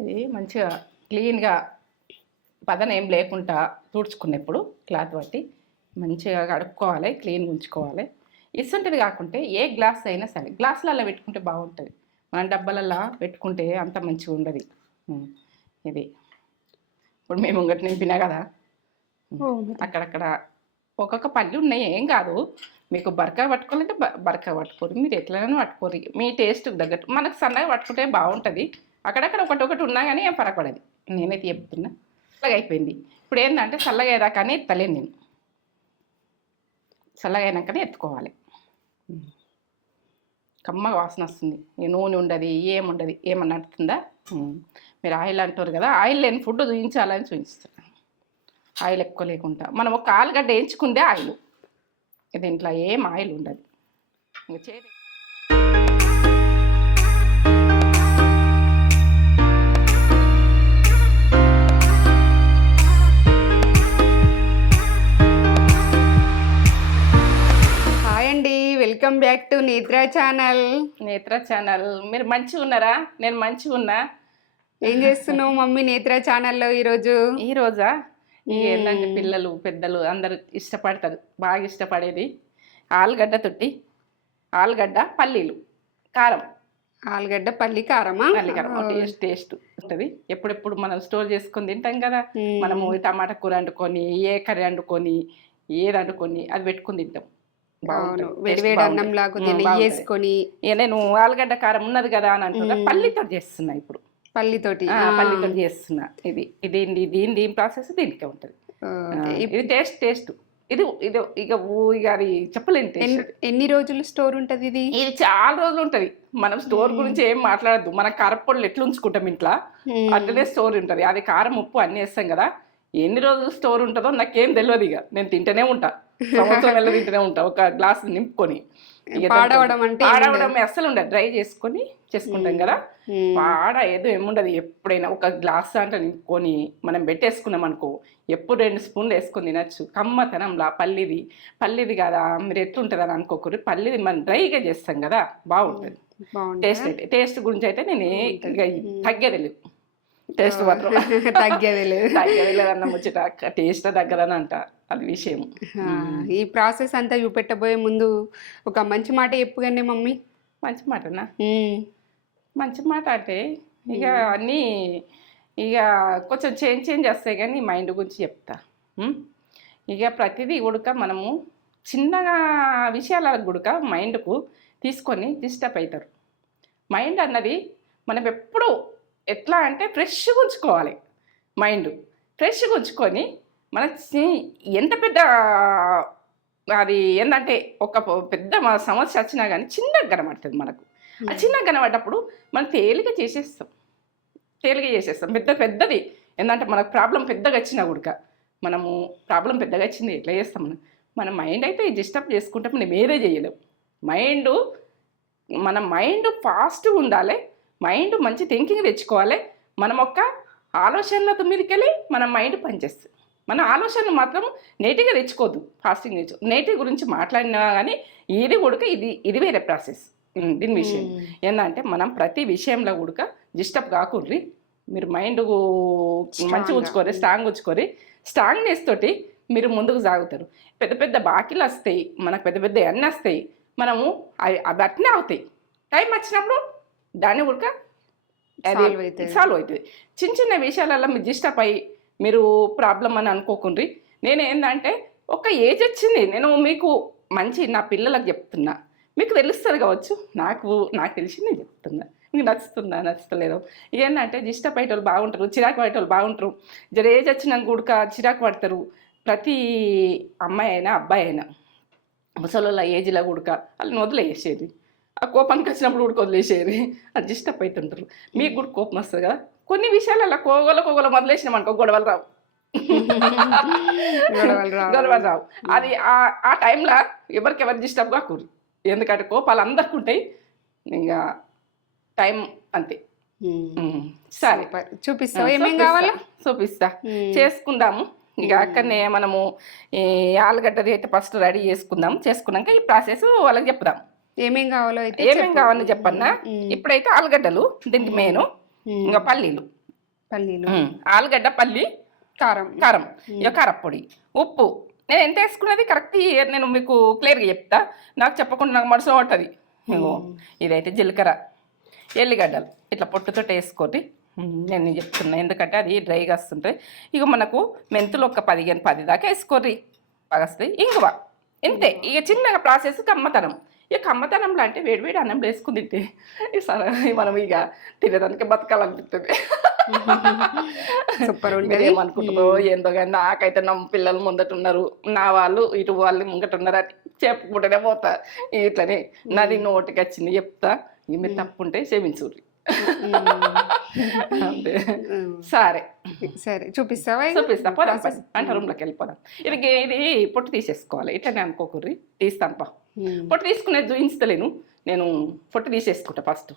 ఇది మంచిగా క్లీన్గా పదన ఏం లేకుండా తుడుచుకున్నప్పుడు క్లాత్ బట్టి మంచిగా కడుక్కోవాలి, క్లీన్ ఉంచుకోవాలి. ఇసుంటిది కాకుంటే ఏ గ్లాస్ అయినా సరే గ్లాసులలో పెట్టుకుంటే బాగుంటుంది. మన డబ్బాలలో పెట్టుకుంటే అంత మంచిగా ఉండదు. ఇది ఇప్పుడు మేము ఇంకటి నింపినా కదా, అక్కడక్కడ ఒక్కొక్క పళ్ళు ఉన్నాయి, ఏం కాదు. మీకు బరకా పట్టుకోవాలంటే బరకా పట్టుకోరు, మీరు ఎట్లైనా పట్టుకోరు, మీ టేస్ట్కి తగ్గట్టు. మనకు సన్నగా పట్టుకుంటే బాగుంటుంది. అక్కడక్కడ ఒకటి ఉన్నా కానీ ఏం పరపడది. నేనైతే చెప్తున్నా. చల్లగా అయిపోయింది. ఇప్పుడు ఏంటంటే చల్లగా అయ్యేదా కానీ ఎత్తలేను నేను. చల్లగా అయినాకనే ఎత్తుకోవాలి. కమ్మగా వాసన వస్తుంది. ఈ నూనె ఉండదు, ఏముండదు. ఏమన్నా నడుతుందా? మీరు ఆయిల్ అంటారు కదా, ఆయిల్ లేని ఫుడ్ చూపించాలని చూపిస్తున్నాను. ఆయిల్ ఎక్కువ లేకుండా మనం ఒక ఆలుగడ్డ వేయించుకుందే ఆయిల్. దీంట్లో ఏం ఆయిల్ ఉండదు. Welcome back to Netra channel. మీరు మంచిగా ఉన్నారా? నేను మంచిగా ఉన్నా. ఏం చేస్తున్నావు మమ్మీ నేత్రా ఛానల్లో ఈరోజా? ఏంటంటే పిల్లలు పెద్దలు అందరూ ఇష్టపడతారు, బాగా ఇష్టపడేది ఆలుగడ్డ తొట్టి, ఆలుగడ్డ పల్లీలు కారం. ఆలుగడ్డ పల్లి కారమా? పల్లి కారం టేస్ట్ ఉంటుంది. ఎప్పుడెప్పుడు మనం స్టోర్ చేసుకొని తింటాం కదా. మనము టమాటా కూర వండుకొని, ఏ కర్రీ వండుకొని, ఏది వండుకొని అది పెట్టుకుని తింటాం. వేడి అన్నం లాగా వేసుకొని. నేను ఆలుగడ్డ కారం ఉన్నది కదా అని అంటున్నా, పల్లితో చేస్తున్నా. ఇప్పుడు పల్లితోటి చేస్తున్నా. దీని ప్రాసెస్ దీనికే ఉంటుంది. ఇది టేస్ట్ ఇది ఇక అది చెప్పలేని టేస్ట్. ఎన్ని రోజులు స్టోర్ ఉంటుంది ఇది? ఇది చాలా రోజులు ఉంటుంది. మనం స్టోర్ గురించి ఏం మాట్లాడద్దు. మనం కారపొడులు ఎట్లా ఉంచుకుంటాం ఇంట్లో అట్లనే స్టోర్ ఉంటుంది. అది కారం ఉప్పు అన్నీ వేస్తాం కదా. ఎన్ని రోజులు స్టోర్ ఉంటుందో నాకేం తెలియదు. ఇక నేను తింటూనే ఉంటా, సంవత్సరం వెళ్ళి తింటూనే ఉంటా. ఒక గ్లాస్ నింపుకొని. పాడవడం అస్సలు ఉండదు. డ్రై చేసుకుంటాం కదా, ఏదో ఏముండదు. ఎప్పుడైనా ఒక గ్లాస్ అంటే నింపుకొని మనం పెట్టేసుకున్నాం అనుకో, ఎప్పుడు 2 స్పూన్లు వేసుకొని తినచ్చు. కమ్మతనంలా పల్లిది కదా, మీరు ఎట్లుంటుంది అని అనుకోకూడదు. పల్లిది మనం డ్రైగా చేస్తాం కదా, బాగుంటుంది టేస్ట్ గురించి అయితే నేను ఇక తగ్గేది లేదు. టేస్ట్ మాత్రం తగ్గేది అన్న ముచ్చట, టేస్ట్ తగ్గదని అంట, అది విషయం. ఈ ప్రాసెస్ అంతా చూపెట్టబోయే ముందు ఒక మంచి మాట చెప్పుకండి మమ్మీ. మంచి మాటనా? మంచి మాట అంటే ఇక అన్నీ ఇక కొంచెం చేంజ్ వస్తాయి కానీ మైండ్ గురించి చెప్తా. ఇక ప్రతిదీ ఉడక మనము చిన్నగా విషయాలకు గుడక మైండ్కు తీసుకొని డిస్టర్బ్ అవుతారు. మైండ్ అన్నది మనం ఎప్పుడు ఎట్లా అంటే ఫ్రెష్గా ఉంచుకోవాలి. మైండ్ ఫ్రెష్గా ఉంచుకొని మన ఎంత పెద్ద అది ఏంటంటే ఒక పెద్ద సమస్య వచ్చినా కానీ చిన్నగా కనబడుతుంది మనకు. ఆ చిన్నగా కనబడ్డప్పుడు మనం తేలిక చేసేస్తాం. పెద్దది ఏంటంటే మనకు ప్రాబ్లం పెద్దగా వచ్చినా కూడా మనము ప్రాబ్లం పెద్దగా వచ్చింది ఎట్లా చేస్తాం మన మైండ్ అయితే డిస్టర్బ్ చేసుకుంటే మనం ఏదే చేయలేం. మన మైండ్ ఫాస్ట్గా ఉండాలి. మైండ్ మంచి థింకింగ్ తెచ్చుకోవాలి. మనం ఒక్క ఆలోచనల మీదకెళ్ళి మన మైండ్ పనిచేస్తుంది. మన ఆలోచనలు మాత్రం నెగిటివ్గా తెచ్చుకోవద్దు, ఫాస్టింగ్ తెచ్చు. నెగిటివ్ గురించి మాట్లాడినా కానీ ఇది కూడా ఇది వేరే ప్రాసెస్. దీని విషయం ఏంటంటే మనం ప్రతి విషయంలో కూడా డిస్టర్బ్ కాకుండా మీరు మైండ్ మంచిగా ఉంచుకోరి, స్ట్రాంగ్ ఉంచుకోరి. స్ట్రాంగ్నెస్ తోటి మీరు ముందుకు సాగుతారు. పెద్ద బాకీలు వస్తాయి మనకు, పెద్ద ఎన్ని వస్తాయి, మనము అవి అట్నే అవుతాయి. టైం వచ్చినప్పుడు దాన్ని కూడా సాల్వ్ అవుతుంది. చిన్న విషయాలలో మీరు డిస్టర్బ్ అయ్యి మీరు ప్రాబ్లం అని అనుకోకుండ్రి. నేను ఏంటంటే ఒక ఏజ్ వచ్చింది, నేను మీకు మంచి నా పిల్లలకు చెప్తున్నా, మీకు తెలుస్తుంది కావచ్చు, నాకు తెలిసి నేను చెప్తున్నా. మీకు నచ్చుతుందా నచ్చుతలేదు ఏంటంటే డిస్టర్బ్ అయ్యేటోళ్ళు బాగుంటారు, చిరాకు పడేటోళ్ళు బాగుంటారు. జర ఏజ్ వచ్చినాక కూడా చిరాకు పడతారు. ప్రతి అమ్మాయి అయినా అబ్బాయి అయినా ముసలోళ్ళ ఏజ్లో కూడా వాళ్ళని వదిలేసేది. ఆ కోపానికి వచ్చినప్పుడు కూడా వదిలేసేది. అది డిస్టర్బ్ అవుతుంటారు. మీకు కూడా కోపం వస్తుంది కదా. కొన్ని విషయాలు అలా కోగల మొదలేసినాం అనుకో, గొడవలు రావు. అది ఆ టైంలో ఎవరికి డిస్టర్బ్ కాకూడదు. ఎందుకంటే కోపాలు అందరికి ఉంటాయి. ఇంకా టైం అంతే. సరే చూపిస్తా, ఏమేం కావాలో చూపిస్తా, చేసుకుందాము. ఇక అక్కడనే మనము ఈ ఆలుగడ్డది అయితే ఫస్ట్ రెడీ చేసుకున్నాక ఈ ప్రాసెస్ వాళ్ళకి చెప్దాం. ఏమేం కావాలో అయితే ఏమేం కావాలని చెప్పన్నా. ఇప్పుడైతే ఆలుగడ్డలు, దీనికి మెయిన్ ఇంకా పల్లీలు. పల్లీలు, ఆలుగడ్డ, పల్లి, కారం, కారం, ఇక కారప్పొడి, ఉప్పు. నేను ఎంత వేసుకున్నది కరెక్ట్ నేను మీకు క్లియర్గా చెప్తా, నాకు చెప్పకుండా నాకు మనసు ఉంటుంది. ఇదైతే జీలకర్ర, ఎల్లిగడ్డలు ఇట్లా పొట్టుతో వేసుకొని నేను చెప్తున్నా, ఎందుకంటే అది డ్రైగా వస్తుంటాయి. ఇక మనకు మెంతులు ఒక 10 దాకా వేసుకోర్రి, బాగా వస్తాయి. ఇంగువ ఇంతే. ఇక చిన్నగా ప్రాసెస్ కమ్మతనం. ఇక కమ్మతనంలో అంటే వేడివేడి అన్నం వేసుకుని తింటే సరే మనం ఇక తినేదానికి బతకాలనిపిస్తుంది. సూపర్ మీరు ఏమనుకుంటారో ఏందో కానీ నాకైతే నా పిల్లలు ముందట ఉన్నారు, నా వాళ్ళు ఇటు వాళ్ళు ముంగట ఉన్నారు అని చెప్పుకుంటూనే పోతా. ఇట్లనే నాది నోటికి వచ్చింది చెప్తా, మీరు తప్పుంటే క్షమించుర్రి. అంతే. సరే సరే చూపిస్తావా? చూపిస్తా, పోదాం అంటే రూమ్లోకి వెళ్ళిపోదాం. ఇది పొట్టు తీసేసుకోవాలి. ఇట్లనే అనుకోకుర్రి, తీస్తాను పా. పొట్టు తీసుకునేది చూపించలేను, నేను పొట్టు తీసేసుకుంటా ఫస్ట్.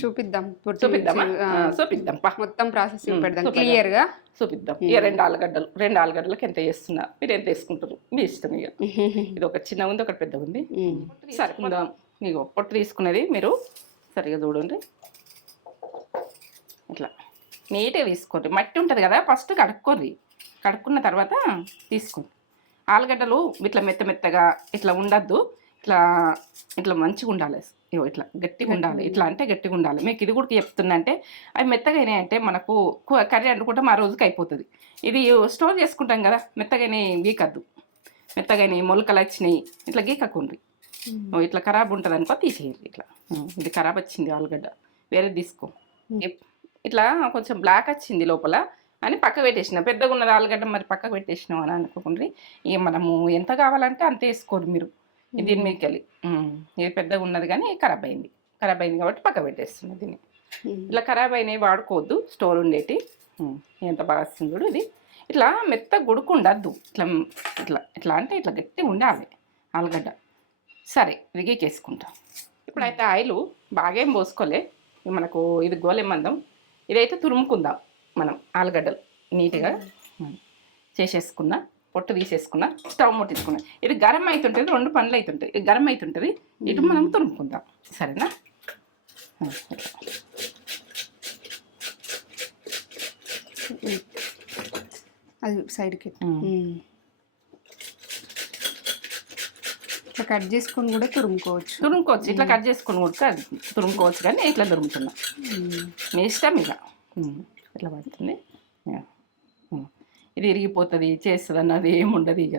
చూపిద్దాం, చూపిద్దామా? చూపిద్దాం పా. మొత్తం ప్రాసెస్ చూపెడదాం క్లియర్ గా చూపిద్దాం. ఇక 2 ఆలుగడ్డలకు ఎంత వేస్తున్నా, మీరు ఎంత వేసుకుంటారు మీ ఇష్టం. ఇక ఇది ఒకటి చిన్నగా ఉంది, ఒకటి పెద్దగా ఉంది. సరే ఉందాం. ఇగో పొట్టు తీసుకునేది మీరు సరిగా చూడండి, ఇట్లా నీట్గా తీసుకోండి. మట్టి ఉంటుంది కదా, ఫస్ట్ కడుక్కోర్రి. కడుక్కున్న తర్వాత తీసుకోండి. ఆలుగడ్డలు ఇట్లా మెత్తగా ఇట్లా ఉండద్దు, ఇట్లా ఇట్లా మంచిగా ఉండాలి. ఇగో ఇట్లా గట్టిగా ఉండాలి. ఇట్లా అంటే గట్టిగా ఉండాలి. మీకు ఇది కూడా చెప్తున్నా అంటే అవి మెత్తగా అయినాయంటే మనకు కర్రీ వండుకుంటే మా రోజుకి అయిపోతుంది. ఇది స్టోర్ చేసుకుంటాం కదా, మెత్తగానే గీకద్దు. మెత్తగానే మొలకలు వచ్చినాయి ఇట్లా గీకకుండ్రి. ఇట్లా ఖరాబ్ ఉంటుంది అనుకో తీసేయండి. ఇట్లా ఇది ఖరాబ్ వచ్చింది ఆలుగడ్డ, వేరే తీసుకో. ఇట్లా కొంచెం బ్లాక్ వచ్చింది లోపల అని పక్క పెట్టేసిన. పెద్దగా ఉన్నది ఆలుగడ్డ మరి పక్క పెట్టేసినాం అని అనుకోకుండ్రి. ఇక మనము ఎంత కావాలంటే అంత వేసుకోండి మీరు. దీని మీదకి వెళ్ళి ఇది పెద్దగా ఉన్నది కానీ ఖరాబ్ అయింది కాబట్టి పక్క పెట్టేస్తున్నా దీన్ని. ఇట్లా ఖరాబ్ అయినవి వాడుకోవద్దు, స్టోర్ ఉండేటి. ఎంత బాగా వస్తుంది చూడు. ఇది ఇట్లా మెత్తగా గుడుకుండద్దు, ఇట్లా ఇట్లా ఇట్లా అంటే ఇట్లా గట్టిగా ఉండాలి ఆలుగడ్డ. సరే ఇది గీకేసుకుంటాం. ఇప్పుడైతే ఆయిల్ బాగా ఏం పోసుకోలే, మనకు ఇది గోలెమందం. ఇదైతే తురుముకుందాం మనం. ఆలుగడ్డలు నీట్గా చేసేసుకున్నా, పొట్టు తీసేసుకున్నా, స్టవ్ ముట్టించుకున్నా. ఇది గరం అవుతుంటుంది, 2 పనులు అవుతుంటాయి. ఇది గరం అవుతుంటుంది, ఇటు మనం తురుముకుందాం. సరేనా? అది సైడ్కి ఇట్లా కట్ చేసుకొని కూడా తురుముకోవచ్చు. ఇట్లా కట్ చేసుకొని కూడా తురుముకోవచ్చు, కానీ ఇట్లా తురుముతున్నా మీ ఇష్టం. ఇక ఇట్లా పడుతుంది. ఇది ఇరిగిపోతుంది చేస్తుంది అన్నది ఏముండదు, ఇక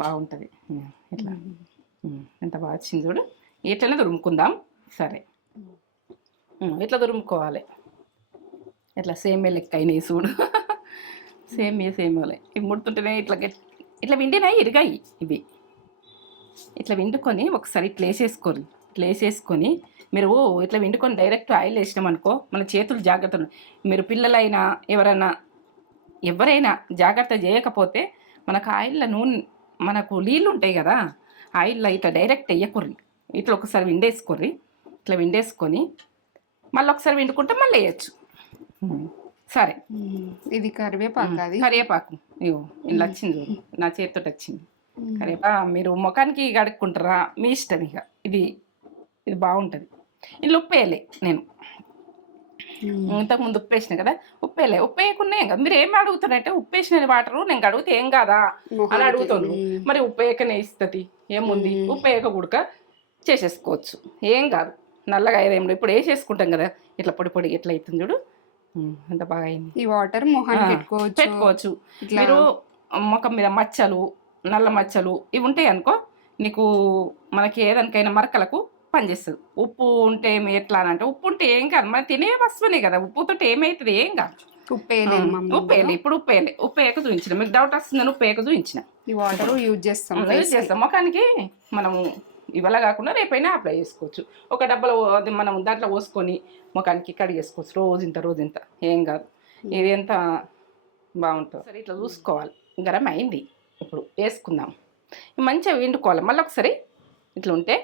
బాగుంటుంది. ఇట్లా ఎంత బాగా వచ్చింది చూడు. ఇట్లనే తురుముకుందాం. సరే ఇట్లా తురుముకోవాలి. ఇట్లా సేమే లెక్క అయినాయి చూడు. సేమలే ఇవి ముడుతుంటేనే ఇట్లా విండినాయి, ఇరిగాయి ఇవి. ఇట్లా విండుకొని ఒకసారి ఇట్లా వేసేసుకొని మీరు ఇట్లా విండుకొని డైరెక్ట్ ఆయిల్ వేసినాం అనుకో, మన చేతులు జాగ్రత్తలు. మీరు పిల్లలైనా ఎవరైనా జాగ్రత్త చేయకపోతే మనకు ఆయిల్లో నూనె, మనకు నీళ్ళు ఉంటాయి కదా, ఆయిల్లో ఇట్లా డైరెక్ట్ వేయకుర్రి. ఇట్లా ఒకసారి విండేసుకుర్రి. ఇట్లా విండేసుకొని మళ్ళీ ఒకసారి విండుకుంటే మళ్ళీ వేయచ్చు. సరే ఇది కరివేపాకు ఇగో ఇలా వచ్చింది, నా చేతితో వచ్చింది కరివేపాకు. మీరు ముఖానికి కడుక్కుంటారా మీ ఇష్టం. ఇక ఇది బాగుంటుంది. ఇందులో ఉప్పు వేయలే నేను, ఇంతకుముందు ఉప్పు వేసిన కదా, ఉప్పు వేయకున్నా ఏం కదా. మీరు ఏం అడుగుతారంటే ఉప్పు వేసిన వాటరు నేను అడిగితే ఏం కాదా అని అడుగుతాను. మరి ఉప్పు వేయకనే ఇస్తుంది, ఏముంది ఉప్పు వేయక గుడక చేసేసుకోవచ్చు, ఏం కాదు. నల్లగా అయ్యేదేం ఇప్పుడు వేసేసుకుంటాం కదా, ఇట్లా పొడి ఎట్లా అవుతుంది చూడు, ఎంత బాగా అయింది. ఈ వాటర్ మొహానికి పెట్టుకోవచ్చు. మీరు ముఖం మీద మచ్చలు, నల్ల మచ్చలు ఇవి ఉంటాయి అనుకో, నీకు మనకి ఏదానికైనా మరకలకు పనిచేస్తుంది. ఉప్పు ఉంటే ఎట్లా అని అంటే, ఉప్పు ఉంటే ఏం కాదు, మనం తినే వస్తువునే కదా, ఉప్పుతో ఏమవుతుంది, ఏం కాదు. ఉప్పు వేయలే ఇప్పుడు ఉప్పు వేయక చూపించిన. మీకు డౌట్ వస్తుందని ఉప్పు వేయక చూపించిన. ఈ వాటర్ యూజ్ చేస్తాం ముఖానికి. మనము ఇవాళ కాకుండా రేపైనా అప్లై చేసుకోవచ్చు. ఒక డబ్బాలో మనం దాంట్లో పోసుకొని ముఖానికి కడిగేసుకోవచ్చు. రోజు ఇంత ఏం కాదు. ఇది ఎంత బాగుంటుంది. సరే ఇట్లా చూసుకోవాలి. గరం అయింది, ఇప్పుడు వేసుకుందాం. మంచిగా విండుకోవాలి. మళ్ళీ ఒకసారి ఇట్లా ఉంటే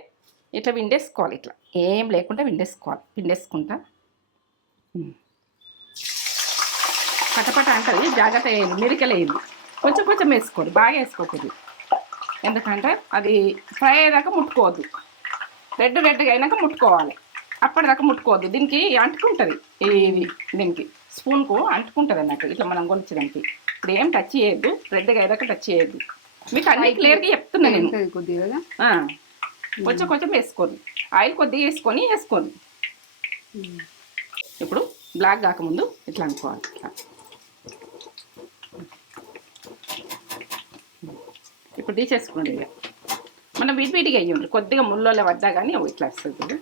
ఇట్లా విండేసుకోవాలి. ఇట్లా ఏం లేకుండా పిండేసుకుంటా. పటపట అంటుంది, జాగ్రత్త వేయండి, మిరికలేయండి. కొంచెం వేసుకోండి, బాగా వేసుకోకూడదు. ఎందుకంటే అది ఫ్రై అయ్యేదాకా ముట్టుకోవద్దు. రెడ్గా అయినాక ముట్టుకోవాలి, అప్పటిదాకా ముట్టుకోవద్దు. దీనికి అంటుకుంటుంది ఇది, దీనికి స్పూన్కు అంటుకుంటుంది అన్నట్టు ఇట్లా మనం కొలిచడానికి. ఇప్పుడు ఏం టచ్ చేయొద్దు, రెడ్గా ఏదాకా టచ్ చేయొద్దు. మీకు అన్ని క్లియర్గా చెప్తున్నా నేను. ఉంటుంది కొద్దిగా కదా. కొంచెం కొంచెం వేసుకోండి, ఆయిల్ కొద్దిగా వేసుకోండి. ఇప్పుడు బ్లాక్ కాకముందు ఇట్లా అనుకోవాలి. ఇట్లా ఇప్పుడు తీసేసుకోండి. ఇక మనం విడివిడిగా అయ్యండి, కొద్దిగా ముళ్ళలో పడ్డా కానీ ఇట్లా వస్తుంది.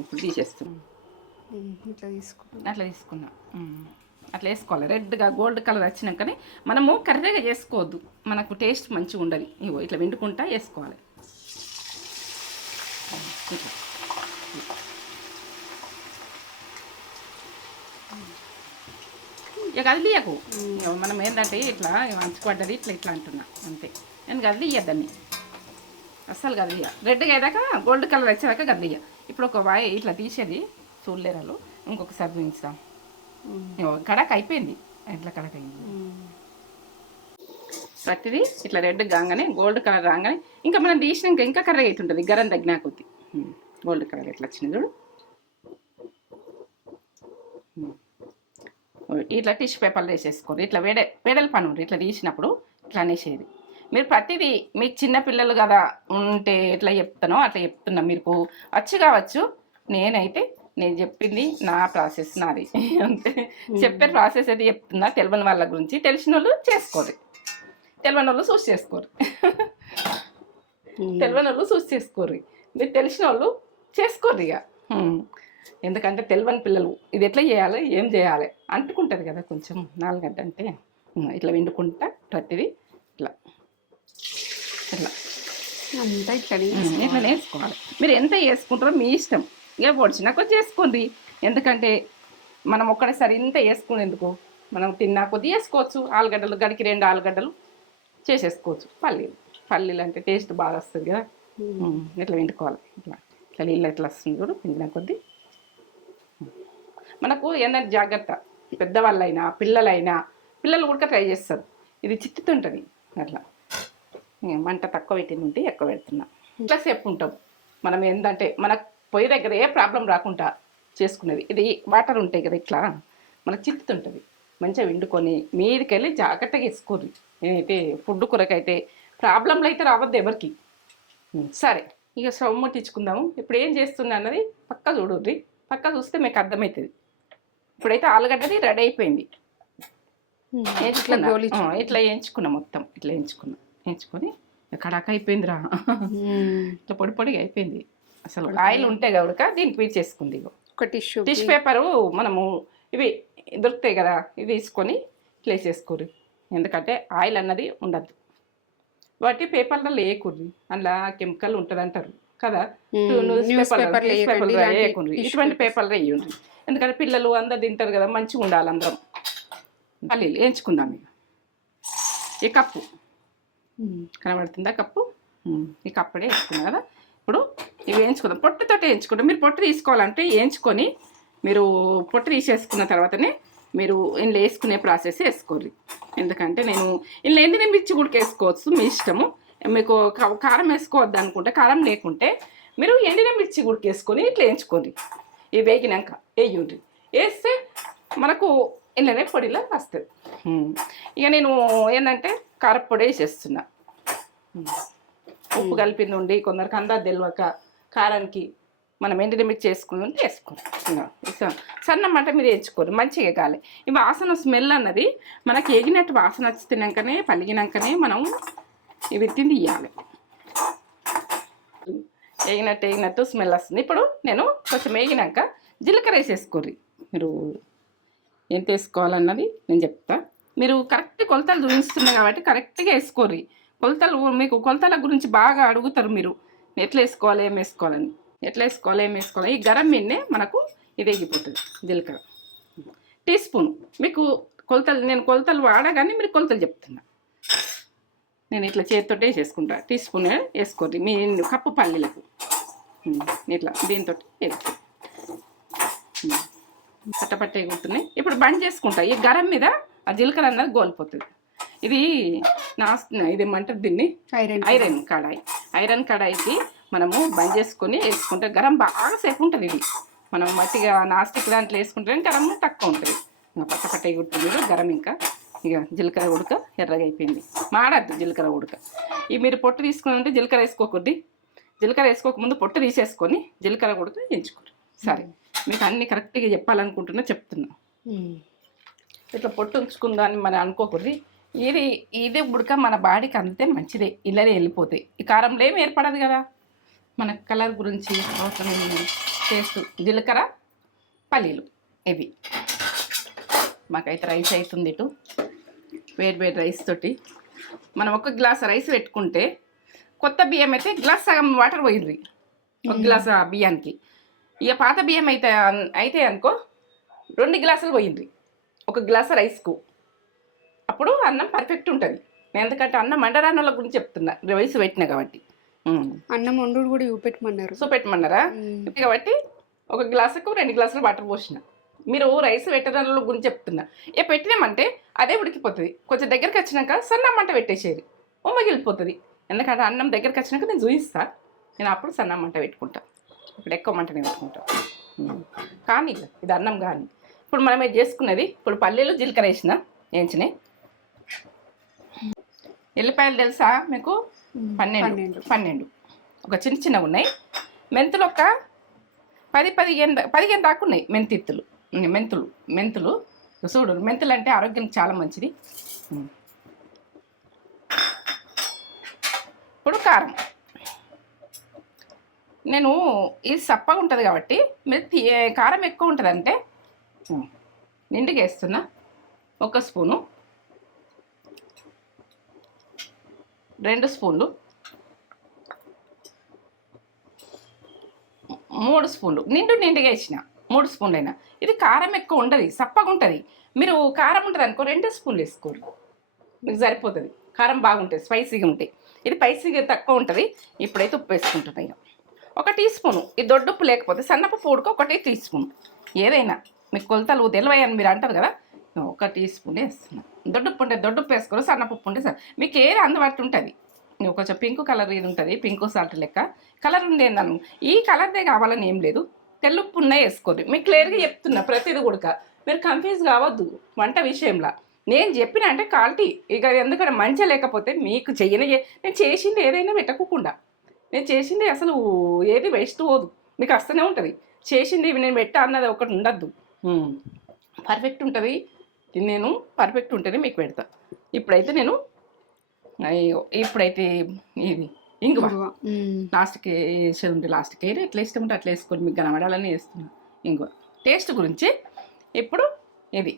ఇప్పుడు తీసేస్తున్నాం. అట్లా తీసుకున్నాం. అట్లా వేసుకోవాలి. రెడ్గా గోల్డ్ కలర్ వచ్చినాకనే మనము కర్రీగా చేసుకోవద్దు, మనకు టేస్ట్ మంచిగా ఉండదు. ఇగో ఇట్లా వెండుకుంటా వేసుకోవాలి. ఇక కదిలియకు. మనం ఏంటంటే ఇట్లా మంచుపడ్డది ఇట్లా అంటున్నా అంతే. నేను కదిలియద్దని అస్సలు కదిలియ. రెడ్గా అయ్యాక గోల్డ్ కలర్ వచ్చేదాకా కదిలియ. ఇప్పుడు ఒక వాయి ఇట్లా తీసేది చూడలేరాలు ఇంకొకసారి చూపిస్తాం. కడక్ అయిపోయింది, ఇట్లా కడక్ అయింది. ప్రతిదీ ఇట్లా రెడ్ కాగానే గోల్డ్ కలర్ రాగానే ఇంకా మనం తీసినాక ఇంకా కర్రీ అవుతుంటుంది. గరం తగ్గినా కొద్ది గోల్డ్ కలర్ ఎట్లా వచ్చింది చూడు. ఇట్లా టిష్యూ పేపర్లు వేసేసుకోరు. ఇట్లా వేడల పని ఇట్లా తీసినప్పుడు ఇట్లా అనేసేది. మీరు ప్రతిదీ మీకు చిన్నపిల్లలు కదా ఉంటే ఎట్లా చెప్తానో అట్లా చెప్తున్నా. మీకు వచ్చు కావచ్చు, నేనైతే నేను చెప్పింది నా ప్రాసెస్ నాది అంతే. చెప్పే ప్రాసెస్ అయితే చెప్తున్నా. తెలియని వాళ్ళ గురించి, తెలిసిన వాళ్ళు చేసుకోరు, తెలియని వాళ్ళు చూసి చేసుకోరు. తెలియని వాళ్ళు చూసి చేసుకోరు, మీరు తెలిసిన వాళ్ళు చేసుకోరు. ఇక ఎందుకంటే తెలియని పిల్లలు ఇది ఎట్లా చేయాలి, ఏం చేయాలి అంటుకుంటుంది కదా కొంచెం. 4 గంట అంటే ఇట్లా వండుకుంటా ప్రతిదీ ఇట్లా ఇట్లా అంతా ఇట్లా వేసుకోవాలి. మీరు ఎంత వేసుకుంటారో మీ ఇష్టం. ఏ పొడిచినా కొద్ది చేసుకోండి. ఎందుకంటే మనం ఒక్కడేసారి ఇంత వేసుకునేందుకు, మనం తిన్నా కొద్ది వేసుకోవచ్చు. ఆలుగడ్డలు గడికి 2 ఆలుగడ్డలు చేసేసుకోవచ్చు. పల్లీలు అంటే టేస్ట్ బాగా వస్తుంది కదా. ఇట్లా వండుకోవాలి. ఇట్లా నీళ్ళు ఎట్లా వస్తుంది చూడు పిండిన కొద్ది. మనకు ఏంటంటే జాగ్రత్త, పెద్దవాళ్ళైనా పిల్లలు కూడా ట్రై చేస్తారు. ఇది చిత్తుతుంటుంది అట్లా. మంట తక్కువ పెట్టింది ఎక్కువ పెడుతున్నా. ఇట్లా సేపు ఉంటాం మనం. ఏంటంటే మనకు పొయ్యి దగ్గర ఏ ప్రాబ్లం రాకుండా చేసుకునేది. ఇది వాటర్ ఉంటాయి కదా ఇట్లా మనకు చిత్తుతుంటుంది. మంచిగా వండుకొని మీదికెళ్ళి జాగ్రత్తగా వేసుకోరు. నేనైతే ఫుడ్ కూరకైతే ప్రాబ్లంలు అయితే రావద్దు ఎవరికి. సరే, ఇక స్టవ్ ముట్టించుకుందాము. ఇప్పుడు ఏం చేస్తున్నా అన్నది పక్కా చూడుర్రి. పక్కా చూస్తే మీకు అర్థమవుతుంది. ఇప్పుడైతే ఆలుగడ్డది రెడీ అయిపోయింది. ఇట్లా వేయించుకున్నా, మొత్తం ఇట్లా వేయించుకొని కడాక అయిపోయిందిరా. ఇట్లా పొడి పొడిగా అయిపోయింది. అసలు ఆయిల్ ఉంటే కనుక దీనికి పీట్ చేసుకుంది. ఒక టిష్యూ పేపరు మనము ఇవి దొరుకుతాయి కదా, ఇవి తీసుకొని ఇట్లా వేసేసుకోరు. ఎందుకంటే ఆయిల్ అన్నది ఉండద్దు. వాటి పేపర్లో వేయకూడదు, అందులో కెమికల్ ఉంటుంది అంటారు కదా. న్యూస్ పేపర్లు వేయకూడదు, ఇటువంటి పేపర్లు వేయండి. ఎందుకంటే పిల్లలు అందరు తింటారు కదా, మంచిగా ఉండాలి అందరం. పల్లీలు వేయించుకుందాం. ఇక ఈ కప్పు కనబడుతుందా కప్పు, ఈ కప్పుడే వేసుకున్నాం కదా. ఇప్పుడు ఇవి వేయించుకుందాం. పొట్టుతోటి వేయించుకుంటాం. మీరు పొట్టు తీసుకోవాలంటే వేయించుకొని మీరు పొట్టు తీసేసుకున్న తర్వాతనే మీరు ఇందులో వేసుకునే ప్రాసెస్ వేసుకోరు. ఎందుకంటే నేను ఇందులో ఎండిన మిర్చి కూడా వేసుకోవచ్చు, మీ ఇష్టము. మీకు కారం వేసుకోవద్దు అనుకుంటే కారం లేకుంటే మీరు ఎండిన మిర్చి కూడా వేసుకొని ఇట్లా వేయించుకోండి. ఇవి వేగినాక వేయండి. వేస్తే మనకు ఇందులోనే పొడిలా వస్తుంది. ఇక నేను ఏంటంటే కారపొడి వేసేస్తున్నా. ఉప్పు కలిపింది ఉండి కొందరికి అందా తెలియక కారానికి మనం ఎండిన మిర్చి వేసుకుని వేసుకోండి. సన్న మంట మీరు వేయించుకోరు, మంచిగా కాలి. ఈ వాసన స్మెల్ అన్నది మనకి ఎగినట్టు వాసన వచ్చినాకనే పలిగినాకనే మనం ఇవి తీయాలి. వేగినట్టు స్మెల్ వస్తుంది. ఇప్పుడు నేను కొంచెం వేగినాక జీలకర్ర వేసేసుకోర్రి. మీరు ఎంత వేసుకోవాలన్నది నేను చెప్తా. మీరు కరెక్ట్ కొలతలు చూపిస్తున్నా కాబట్టి కరెక్ట్గా వేసుకోర్రి. కొలతలు మీకు కొలతల గురించి బాగా అడుగుతారు మీరు, ఎట్లా వేసుకోవాలి ఏం వేసుకోవాలని. ఈ గరం మీదనే మనకు ఇది ఎగిపోతుంది. జీలకర్ర టీ స్పూన్. మీకు కొలతలు నేను కొలతలు వాడగానే మీరు కొలతలు చెప్తున్నా. నేను ఇట్లా చేతితో వేసేసుకుంటా. టీ స్పూన్ వేసుకోండి మీ కప్పు పల్లీలకు. ఇట్లా దీంతో పట్టపట్ట ఎగురుతున్నాయి. ఇప్పుడు బంద్ చేసుకుంటా. ఈ గరం మీద ఆ జీలకర్ర అన్నది గోలిపోతుంది. ఇది ఇదేమంటారు దీన్ని, ఐరన్ కడాయికి మనము బంద్ చేసుకొని వేసుకుంటే గరం బాగా సేపు ఉంటుంది. ఇది మనం మట్టిగా నాస్టిక్ దాంట్లో వేసుకుంటే గరం తక్కువ ఉంటుంది. ఇంకా పట్ట పట్ట ఎగురుతుంది గరం. ఇంకా ఇక జీలకర్ర ఉడక ఎర్రగా అయిపోయింది. మాడద్దు జీలకర్ర ఉడక. ఈ మీరు పొట్టు తీసుకుని ఉంటే జీలకర్ర వేసుకోకూడదు. జీలకర్ర వేసుకోకముందు పొట్టు తీసేసుకొని జీలకర్ర ఉడక ఎంచుకోరు. సరే, మీకు అన్ని కరెక్ట్గా చెప్పాలనుకుంటున్నా, చెప్తున్నా. ఇట్లా పొట్టు ఉంచుకుందాన్ని మనం అనుకోకూడదు. ఇది ఉడక మన బాడీకి అంతే మంచిదే. ఇళ్ళనే వెళ్ళిపోతాయి. ఈ కారంలో ఏమి ఏర్పడదు కదా. మన కలర్ గురించి అవసరం టేస్ట్. జీలకర్ర పల్లీలు ఇవి. మాకైతే రైస్ అవుతుంది. ఇటు వేడి రైస్ తోటి మనం ఒక గ్లాస్ రైస్ పెట్టుకుంటే కొత్త బియ్యం అయితే గ్లాస్ సగం వాటర్ పోయింది ఒక గ్లాస్ బియ్యానికి. ఇక పాత బియ్యం అయితే అనుకో 2 గ్లాసులు పోయింది ఒక గ్లాస్ రైస్కు. అప్పుడు అన్నం పర్ఫెక్ట్ ఉంటుంది. ఎందుకంటే అన్నం మండరాని వాళ్ళ గురించి చెప్తున్నా, రైస్ పెట్టినా కాబట్టి. అన్నం వండు కూడా చూపెట్టమన్నారు. చూపెట్టమన్నారా? కాబట్టి ఒక గ్లాసుకు 2 గ్లాసులు వాటర్ పోసిన. మీరు రైస్ పెట్టడాల గురించి చెప్తున్నా. పెట్టినామంటే అదే ఉడికిపోతుంది. కొంచెం దగ్గరికి వచ్చినాక సన్న మంట పెట్టేసేది, ఉమ్మగిలిపోతుంది. ఎందుకంటే అన్నం దగ్గరికి వచ్చినాక నేను చూపిస్తా. నేను అప్పుడు సన్న మంట పెట్టుకుంటా. ఇప్పుడు ఎక్కువ మంటనే పెట్టుకుంటా. కానీ ఇది అన్నం కానీ ఇప్పుడు మనం ఇది చేసుకున్నది. ఇప్పుడు పల్లీలు జీలకర్ర వేయించినాయి. ఎల్లిపాయలు తెలుసా మీకు? 12 ఒక చిన్నగా ఉన్నాయి. మెంతులు ఒక 15 దాకా ఉన్నాయి. మెంతులు చూడు. మెంతులు అంటే ఆరోగ్యానికి చాలా మంచిది. ఇప్పుడు కారం. నేను ఇది సప్పగా ఉంటుంది కాబట్టి మీరు కారం ఎక్కువ ఉంటుంది అంటే నిండుగా వేస్తున్నా. 1 స్పూను, 2 స్పూన్లు, 3 స్పూన్లు. నిండుగా వేసిన 3 స్పూన్లు అయినా. ఇది కారం ఎక్కువ ఉండదు, సప్పగా ఉంటుంది. మీరు కారం ఉంటుంది అనుకో 2 స్పూన్లు వేసుకోరు, మీకు సరిపోతుంది. కారం బాగుంటుంది, స్పైసీగా ఉంటాయి. ఇది స్పైసీగా తక్కువ ఉంటుంది. ఇప్పుడైతే ఉప్పు వేసుకుంటున్నాయి. 1 టీ స్పూను. ఇది దొడ్డుప్పు లేకపోతే సన్నపప్పు ఉడక 1 టీ స్పూన్. ఏదైనా మీకు కొలతలు తెలివని మీరు అంటారు కదా, 1 టీ స్పూన్ వేస్తున్నాను. దొడ్డుప్పు ఉంటే దొడ్డుప్పు వేసుకోరు, సన్నపప్పు ఉంటే మీకు ఏది అందుబాటు ఉంటుంది. కొంచెం పింక్ కలర్ ఇది ఉంటుంది, పింక్ సాల్ట్ లెక్క కలర్ ఉండేదాన్ని. ఈ కలర్దే కావాలని ఏం లేదు. తెల్లుప్పు ఉన్నాయి వేసుకోరు. మీకు క్లియర్గా చెప్తున్నా ప్రతిది కూడా. మీరు కన్ఫ్యూజ్ కావద్దు వంట విషయంలో. నేను చెప్పిన అంటే క్వాలిటీ. ఇక ఎందుకంటే మంచిగా లేకపోతే మీకు నేను చేసింది ఏదైనా పెట్టకుండా. నేను చేసింది అసలు ఏది వేస్ట్ పోదు, మీకు వస్తూనే ఉంటుంది. చేసింది నేను పెట్టా అన్నది ఒకటి ఉండద్దు. పర్ఫెక్ట్ ఉంటుంది. నేను పర్ఫెక్ట్ ఉంటేనే మీకు పెడతా. ఇప్పుడైతే ఇది ఇంగువ లాస్ట్కి వేసేది ఉంటే లాస్ట్కి ఎట్లా ఇష్టం ఉంటే అట్లా వేసుకొని మీకు కనబడాలని వేస్తున్నాను. ఇంగువ టేస్ట్ గురించి. ఇప్పుడు ఇది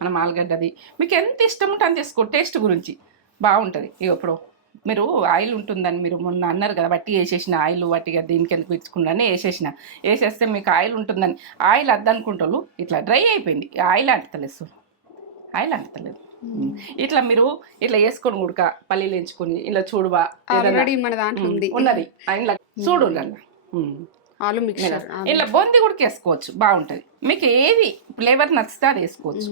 మనం ఆలుగడ్డది మీకు ఎంత ఇష్టం ఉంటే అని చేసుకో. టేస్ట్ గురించి బాగుంటుంది. ఇప్పుడు మీరు ఆయిల్ ఉంటుందని మీరు మొన్న అన్నారు కదా, వట్టి వేసేసిన ఆయిల్ వట్టిగా దీనికి ఎందుకు ఇచ్చుకుండానే వేసేస్తే మీకు ఆయిల్ ఉంటుందని. ఆయిల్ అద్దనుకుంటారు. ఇట్లా డ్రై అయిపోయింది. ఆయిల్ అంటలేదు. ఇట్లా మీరు ఇట్లా వేసుకొని ఉడక పల్లీలు వేయించుకొని ఇలా చూడువా మన దాంట్లో ఉన్నది ఇలా చూడు. ఆలు మిక్సర్ ఇలా బొంది కూడా వేసుకోవచ్చు, బాగుంటుంది. మీకు ఏది ఫ్లేవర్ నచ్చితే అది వేసుకోవచ్చు.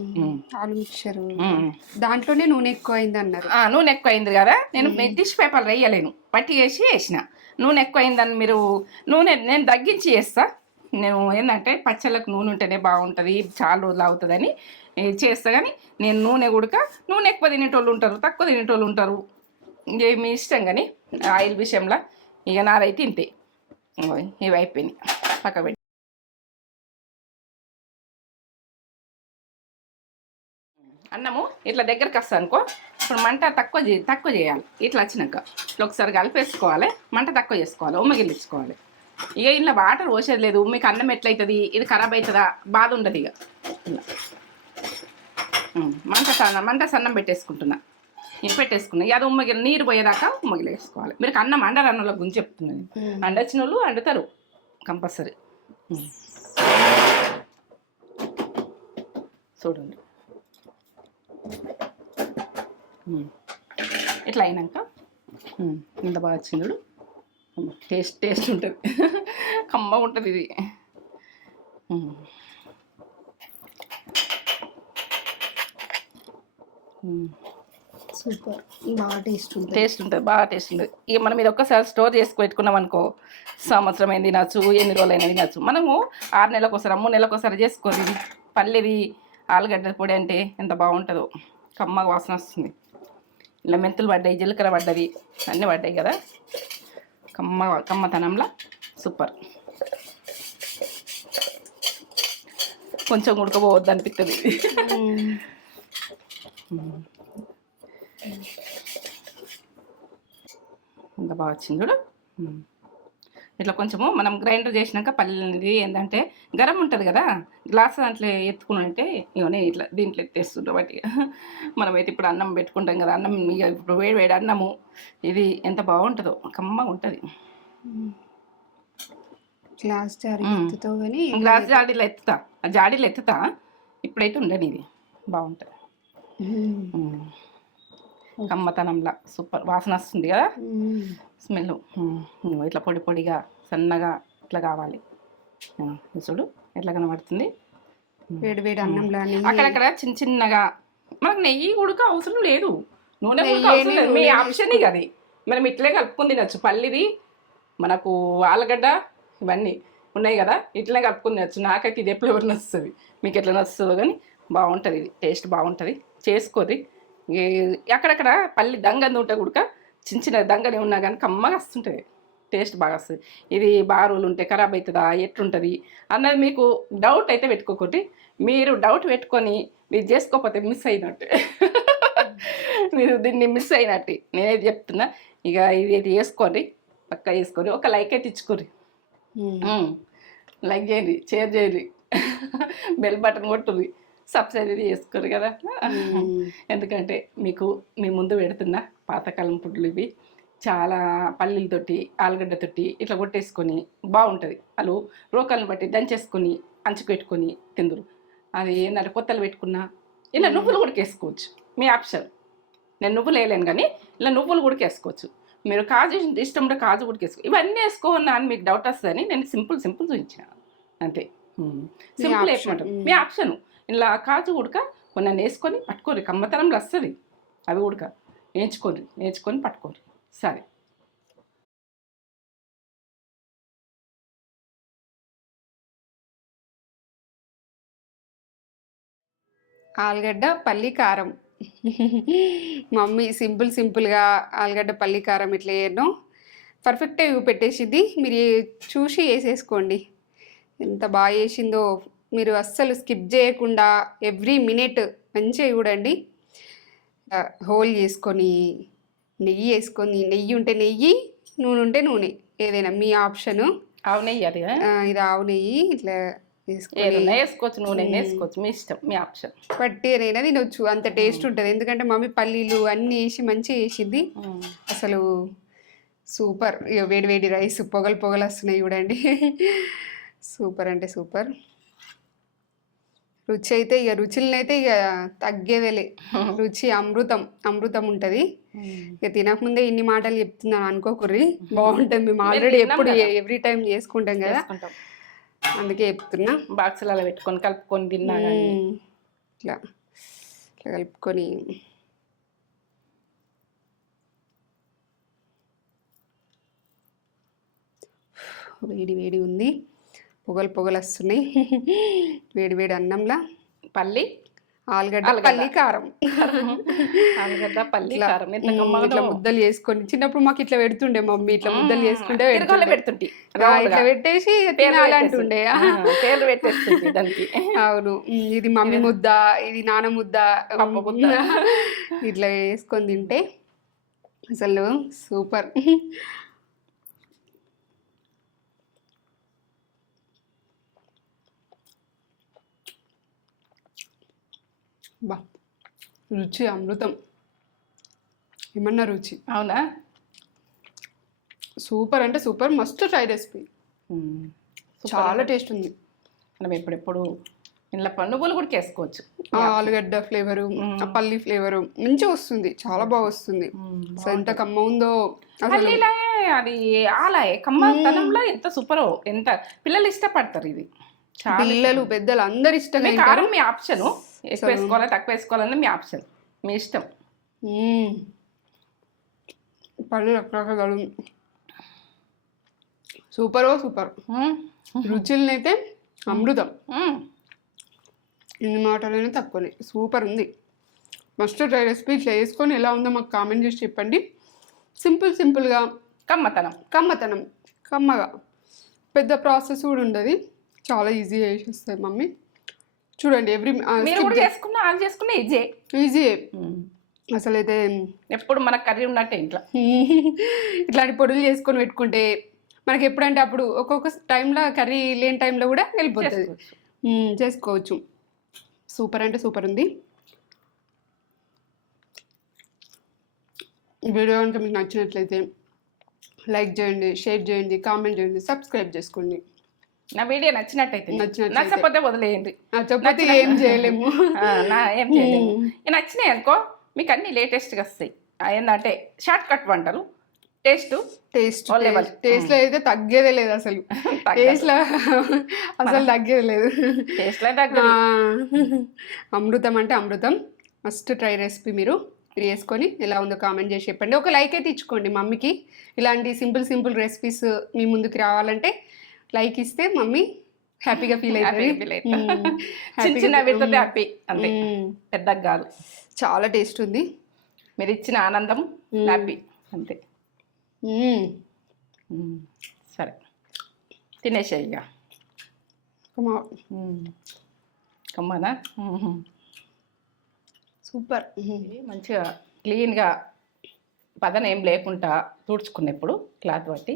ఆలు మిక్సర్ దాంట్లోనే నూనె ఎక్కువ అయింది అన్నారు. నూనె ఎక్కువ అయింది కదా, నేను టిష్యూ పేపర్ వేయలేను, పట్టి వేసిన. నూనె ఎక్కువ అయిందని మీరు నేను తగ్గించి చేస్తా. నేను ఏంటంటే పచ్చళ్ళకు నూనె ఉంటేనే బాగుంటుంది, చాలా రోజులు అవుతుందని చేస్తా. కానీ నేను నూనె ఎక్కువ తినేటోళ్ళు ఉంటారు, తక్కువ తినేటోళ్ళు ఉంటారు. మీ ఇష్టం. కానీ ఆయిల్ విషయంలో ఇక నాదైతే ఇంతే. ఇవి అయిపోయినాయి, పక్క పెట్టి. అన్నము ఇట్లా దగ్గరికి వస్తా అనుకో. ఇప్పుడు మంట తక్కువ చేయాలి. ఇట్లా వచ్చినాక ఇట్లా ఒకసారి కలిపేసుకోవాలి. మంట తక్కువ చేసుకోవాలి, ఉమ్మగిలించుకోవాలి. ఇక ఇలా వాటర్ పోసేది లేదు. మీకు అన్నం ఎట్లయితుంది, ఇది ఖరాబ్ అవుతుందా బాధ ఉండదు. ఇక ఇలా మంట సన్నం పెట్టేసుకుంటున్నా. పెట్టేసుకున్నా. అది నీరు పోయేదాకా వేసుకోవాలి. మీరు అన్నం అన్నల గురించి చెప్తున్నాను. అండొచ్చిన వాళ్ళు వండుతారు కంపల్సరీ. చూడండి ఇట్లా అయినాక ఇంత బాగా వచ్చింది. టేస్ట్ ఉంటుంది, కమ్మ ఉంటుంది ఇది. సూపర్, బాగా టేస్ట్ ఉంటుంది. బాగా టేస్ట్ ఉంటుంది. ఇక మనం ఇది ఒక్కసారి స్టోర్ చేసి పెట్టుకున్నాం అనుకో, సంవత్సరం అయింది తినచ్చు, ఎన్ని రోజులైనా తినచ్చు. మనము 6 నెలలకు ఒకసారి 3 నెలలకు ఒకసారి చేసుకోవాలి. ఇది పల్లెది ఆలుగడ్డ పొడి అంటే ఎంత బాగుంటుందో, కమ్మగా వాసన వస్తుంది. ఇలా మెంతులు పడ్డాయి, జీలకర్ర పడ్డది, అన్నీ పడ్డాయి కదా, కమ్మతనంలా సూపర్. కొంచెం ఉడకపోవద్దు అనిపిస్తుంది. ఎంత బాగా వచ్చింది చూడు. ఇట్లా కొంచెము మనం గ్రైండర్ చేసినాక పల్లీది ఏంటంటే గరం ఉంటుంది కదా, గ్లాస్ దాంట్లో ఎత్తుకుని అంటే ఇక నేను ఇట్లా దీంట్లో ఎత్తేస్తుంటాం. బట్టి మనమైతే ఇప్పుడు అన్నం పెట్టుకుంటాం కదా, అన్నం ఇక ఇప్పుడు వేడి వేడి అన్నము ఇది ఎంత బాగుంటుందో, కమ్మగా ఉంటుంది. గ్లాస్ జాడీ ఎత్తుతో కానీ గ్లాస్ జాడీలో ఎత్తుతా, జాడీలో ఎత్తుతా. ఇప్పుడైతే ఉండని ఇది బాగుంటుంది. కమ్మతనంలా సూపర్ వాసన వస్తుంది కదా, స్మెల్. ఇట్లా పొడి పొడిగా సన్నగా ఇట్లా కావాలి. చూడు ఎట్లా కనబడుతుంది. వేడి వేడి అన్నంలో అక్కడక్కడ చిన్న చిన్నగా. మనకు నెయ్యి ఉడక అవసరం లేదు, నూనె ఉడక అవసరం లేదు, మీ ఆప్షన్ ఇక అది. మనం ఇట్లే కలుపుకొని తినచ్చు. పల్లిది మనకు ఆలుగడ్డ ఇవన్నీ ఉన్నాయి కదా, ఇట్లనే కలుపుకొని తినచ్చు. నాకైతే ఇది ఎప్పుడు ఎవరు నచ్చుతుంది, మీకు ఎట్లా నచ్చుతుందో కానీ బాగుంటుంది. ఇది టేస్ట్ బాగుంటుంది, చేసుకోది. అక్కడక్కడ పల్లి దంగని ఉంటే కూడా చిన్న చిన్న దంగని ఉన్నా కానీ కమ్మగా వస్తుంటుంది, టేస్ట్ బాగా వస్తుంది. ఇది బాగా రోజులు ఉంటే ఖరాబ్ అవుతుందా ఎట్లుంటుంది అన్నది మీకు డౌట్ అయితే పెట్టుకోకండి. మీరు డౌట్ పెట్టుకొని మీరు చేసుకోకపోతే మిస్ అయినట్టు. మీరు దీన్ని మిస్ అయినట్టు నేనేది చెప్తున్నా. ఇక ఇది వేసుకోండి, పక్కా వేసుకొని ఒక లైక్ అయితే ఇచ్చుకోరి. లైక్ చేయండి, షేర్ చేయండి, బెల్ బటన్ కొట్టుర్రి, సబ్స్క్రైబ్ చేసుకోరు కదా. ఎందుకంటే మీకు మీ ముందు పెడుతున్న పాతకాలం ఫుడ్లు ఇవి. చాలా పల్లీలతోటి ఆలుగడ్డతోటి ఇట్లా కొట్టేసుకొని బాగుంటుంది. వాళ్ళు రోకలను బట్టి దంచేసుకొని అంచుకు పెట్టుకొని తిందురు. అది ఏంటంటే కొత్తలు పెట్టుకున్నా ఇలా నువ్వులు కూడా వేసుకోవచ్చు, మీ ఆప్షన్. నేను నువ్వులు వేయలేను కానీ ఇలా నువ్వులు కూడా వేసుకోవచ్చు. మీరు కాజు ఇష్టం ఉంటే కాజు కూడా వేసుకో. ఇవన్నీ వేసుకోవన్నా అని మీకు డౌట్ వస్తుందని నేను సింపుల్ చూపించాను అంతే. సింపుల్ వేసుకోమంటాం, మీ ఆప్షన్. ఇలా కాజు ఉడక కొన్ని వేసుకొని పట్టుకోరు, కమ్మతనంలో వస్తుంది. అవి ఉడక వేయించుకొని పట్టుకోరు. సరే, ఆలుగడ్డ పల్లి కారం. మమ్మీ సింపుల్గా ఆలుగడ్డ పల్లి కారం ఇట్లా చేయను పర్ఫెక్ట్గా చూపెట్టేసింది. మీరు చూసి వేసేసుకోండి. ఎంత బాగా చేసిందో మీరు అస్సలు స్కిప్ చేయకుండా ఎవ్రీ మినిట్ మంచిగా చూడండి. హోల్ చేసుకొని నెయ్యి వేసుకొని, నెయ్యి ఉంటే నెయ్యి, నూనె ఉంటే నూనె, ఏదైనా మీ ఆప్షను. ఆవు నెయ్యి అది ఇది ఆవు నెయ్యి ఇట్లా వేసుకోవచ్చు, నూనె వేసుకోవచ్చు, మీ ఇష్టం, మీ ఆప్షన్. పట్టి అయినా తినొచ్చు, అంత టేస్ట్ ఉంటుంది. ఎందుకంటే మమ్మీ పల్లీలు అన్నీ వేసి మంచిగా వేసింది. అసలు సూపర్. ఇక వేడి వేడి రైస్ పొగలు వస్తున్నాయి చూడండి. సూపర్ అంటే సూపర్. రుచి అయితే ఇక రుచులనైతే ఇక తగ్గేదేలే. రుచి అమృతం ఉంటుంది. ఇక తినకముందే ఇన్ని మాటలు చెప్తున్నాను అనుకోకుర్రి, బాగుంటుంది. మేము ఆల్రెడీ ఎప్పుడు ఎవ్రీ టైం చేసుకుంటాం కదా, అందుకే చెప్తున్నా. బాక్సులలో పెట్టుకొని కలుపుకొని తిన్నా ఇట్లా కలుపుకొని వేడి ఉంది, పొగలు వస్తున్నాయి. వేడి అన్నంలా ఆలుగడ్డ పల్లి కారం, ఆలుగడ్డ పల్లి కారం ఇట్లా ముద్దలు చేసుకొని. చిన్నప్పుడు మాకు ఇట్లా పెడుతుండే మమ్మీ, ఇట్లా ముద్దలు చేసుకుంటే పెడుతుంటే ఇట్లా పెట్టేసి తినాలంటుండే. పేర్లు పెట్టేస్తుంది దానికి. అవును, ఇది మమ్మీ ముద్ద, ఇది నాన్న ముద్ద, ఇట్లా వేసుకొని తింటే అసలు సూపర్. బా, రుచి అమృతం. ఏమన్నా రుచి. అవునా, సూపర్ అంటే సూపర్. మస్ట్ ట్రై రెసిపీ, చాలా టేస్ట్ ఉంది. మనం ఎప్పుడెప్పుడు ఇలా నువ్వులు కూడా వేసుకోవచ్చు. ఆలుగడ్డ ఫ్లేవరు, పల్లి ఫ్లేవరు మంచిగా వస్తుంది, చాలా బాగా వస్తుంది. ఎంత కమ్మ ఉందో అసలు. అది ఆలాయే కమ్మతనంలో ఎంత సూపరో, ఎంత పిల్లలు ఇష్టపడతారు ఇది. పిల్లలు పెద్దలు అందరు ఇష్టంగా. కారం మీ ఆప్షన్, ఎక్కువ వేసుకోవాలా తక్కువ వేసుకోవాలన్నా మీ ఆప్షన్, మీ ఇష్టం. పళ్ళు రకరకాలు సూపర్. రుచులనైతే అమృతం. ఎన్ని మాటలైనా తక్కువనే. సూపర్ ఉంది. Must try recipe. ఇట్లా వేసుకొని ఎలా ఉందో మాకు కామెంట్ చేసి చెప్పండి. సింపుల్గా కమ్మతనం కమ్మగా, పెద్ద ప్రాసెస్ కూడా ఉండదు. చాలా ఈజీగా చేసేస్తుంది మమ్మీ. చూడండి చేసుకున్న ఈజీ అసలు అయితే. ఎప్పుడు మనకు కర్రీ ఉన్నట్టే ఇంట్లో ఇట్లాంటి పొడులు చేసుకొని పెట్టుకుంటే మనకి ఎప్పుడంటే అప్పుడు ఒక్కొక్క టైంలో కర్రీ లేని టైంలో కూడా వెళ్ళిపోతుంది, చేసుకోవచ్చు. సూపర్ అంటే సూపర్ ఉంది. ఈ వీడియో కనుక మీకు నచ్చినట్లయితే లైక్ చేయండి, షేర్ చేయండి, కామెంట్ చేయండి, సబ్స్క్రైబ్ చేసుకోండి. నా వీడియో నచ్చినట్టయితే నచ్చకపోతే వదిలేయండి. నచ్చకపోతే ఏం చేయలేము. నచ్చినాయి అనుకో మీకు అన్ని లేటెస్ట్గా వస్తాయి. ఏంటంటే షార్ట్ కట్ వంటలు. టేస్ట్లో అయితే తగ్గేదే లేదు అసలు. టేస్ట్లో అసలు తగ్గేది లేదు. అమృతం అంటే అమృతం. Must try recipe. మీరు వేసుకొని ఎలా ఉందో కామెంట్ చేసి చెప్పండి. ఒక లైక్ అయితే ఇచ్చుకోండి మమ్మీకి. ఇలాంటి సింపుల్ రెసిపీస్ మీ ముందుకు రావాలంటే లైక్ ఇస్తే మమ్మీ హ్యాపీగా ఫీల్ అవుతుంది. హ్యాపీ అంతే, పెద్దగా కాదు. చాలా టేస్ట్ ఉంది. మీరు ఇచ్చిన ఆనందం హ్యాపీ అంతే. సరే తినేసాయి ఇక. కమ్మనా సూపర్. మంచిగా క్లీన్గా పదన ఏం లేకుండా తుడుచుకున్నప్పుడు క్లాత్ బట్టి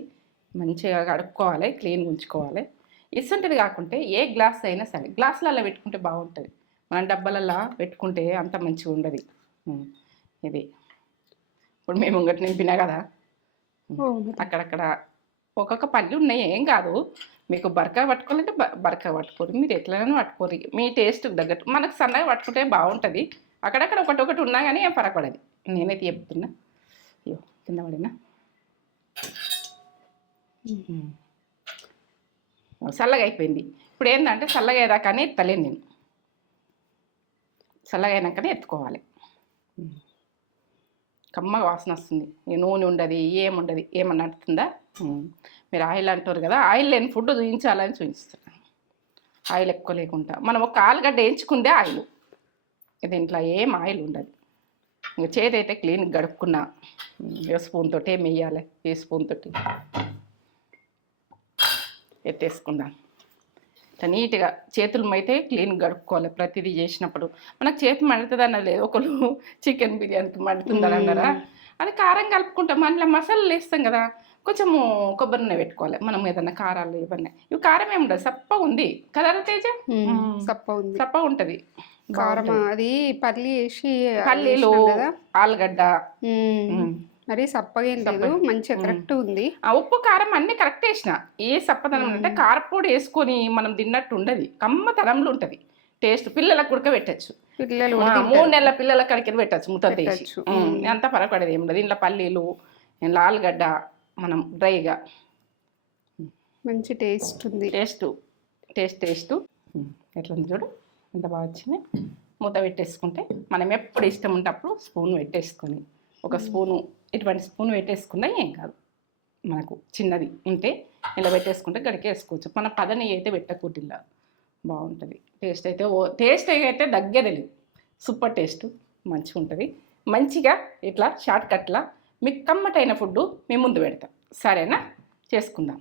మంచిగా కడుక్కోవాలి, క్లీన్గా ఉంచుకోవాలి. ఇసుంటిది కాకుంటే ఏ గ్లాస్ అయినా సరే గ్లాసులలో పెట్టుకుంటే బాగుంటుంది. మన డబ్బాలలో పెట్టుకుంటే అంత మంచిగా ఉండదు. ఇది ఇప్పుడు మేము ఇంకటి నింపినా కదా, అక్కడక్కడ ఒక్కొక్క పళ్ళు ఉన్నాయి, ఏం కాదు. మీకు బరకా పట్టుకోవాలంటే బరకా పట్టుకోరు, మీరు ఎట్లైనా పట్టుకోరు. మీ టేస్ట్ తగ్గట్టు మనకు సన్నగా పట్టుకుంటే బాగుంటుంది. అక్కడక్కడ ఒకటి ఉన్నా కానీ ఏం పరపడదు. నేనైతే చెప్తున్నా. అయ్యో కింద పడినా. చల్లగా అయిపోయింది. ఇప్పుడు ఏంటంటే చల్లగా అయ్యేదాకానే ఎత్తలేను నేను. చల్లగా అయినాకనే ఎత్తుకోవాలి. కమ్మగా వాసన వస్తుంది. ఈ నూనె ఉండదు, ఏముండదు. ఏమన్నా అంటుందా? మీరు ఆయిల్ అంటారు కదా, ఆయిల్ లేని ఫుడ్ చూపించాలని చూపిస్తున్నాను. ఆయిల్ ఎక్కువ లేకుండా మనం ఒక ఆలుగడ్డ వేయించుకుందే ఆయిల్. దీంట్లో ఏం ఆయిల్ ఉండదు. ఇంకా చేతి అయితే క్లీన్గా గడుపుకున్నా. ఏ స్పూన్ తోటి ఏం వేయాలి, ఏ స్పూన్ తోటి ఎత్తేసుకుందాం. ఇట్లా నీట్గా చేతులు అయితే క్లీన్గా గడుపుకోవాలి. ప్రతిదీ చేసినప్పుడు మనకు చేతి మండుతుంది అన్నది లేదు. ఒకరు చికెన్ బిర్యానీకి మండుతుందని అన్నారా, అది కారం కలుపుకుంటాం. మళ్ళీ మసాలాలు వేస్తాం కదా, కొంచెము కొబ్బరి నూనె పెట్టుకోవాలి. మనం ఏదన్నా కారాలు ఇవన్నీ. ఇవి కారం ఏమి ఉండదు, సప్ప ఉంది కదా తేజ. సప్ప ఉంటుంది కారం. అది పల్లీలు, ఆలుగడ్డ మరి సప్పగా ఏం లేదు, మంచిగా కరెక్ట్ ఉంది. ఉప్పు కారం అన్ని కరెక్ట్ వేసిన. ఏ సప్పదనం అంటే కారపొడి వేసుకొని మనం తిన్నట్టు ఉండదు, కమ్మతనంలో ఉంటుంది టేస్ట్. పిల్లలకు ఉడకబెట్టచ్చు. 3 నెలల పిల్లల కడికి పెట్టచ్చు, ముద్ద తీసి. అంత పరపడేది ఏమి ఉండదు. ఇంట్లో పల్లీలు, ఇంట్లో ఆలుగడ్డ మనం డ్రైగా. మంచి టేస్ట్ ఉంది. టేస్ట్ ఎట్లా ఉంది చూడు, ఎంత బాగా వచ్చింది. మూత పెట్టేసుకుంటే మనం ఎప్పుడు ఇష్టం ఉంటే అప్పుడు స్పూన్ పెట్టేసుకొని, ఒక స్పూను ఇటువంటి స్పూన్ పెట్టేసుకున్నా ఏం కాదు. మనకు చిన్నది ఉంటే ఇలా పెట్టేసుకుంటే గడికి వేసుకోవచ్చు. మన పదని అయితే పెట్టకూడదు, బాగుంటుంది. టేస్ట్ అయితే దగ్గరలేదు. సూపర్ టేస్ట్ మంచిగా ఉంటుంది. మంచిగా ఇట్లా షార్ట్ కట్లా మీకు కమ్మటైన ఫుడ్ మీ ముందు పెడతాం. సరేనా, చేసుకుందాం.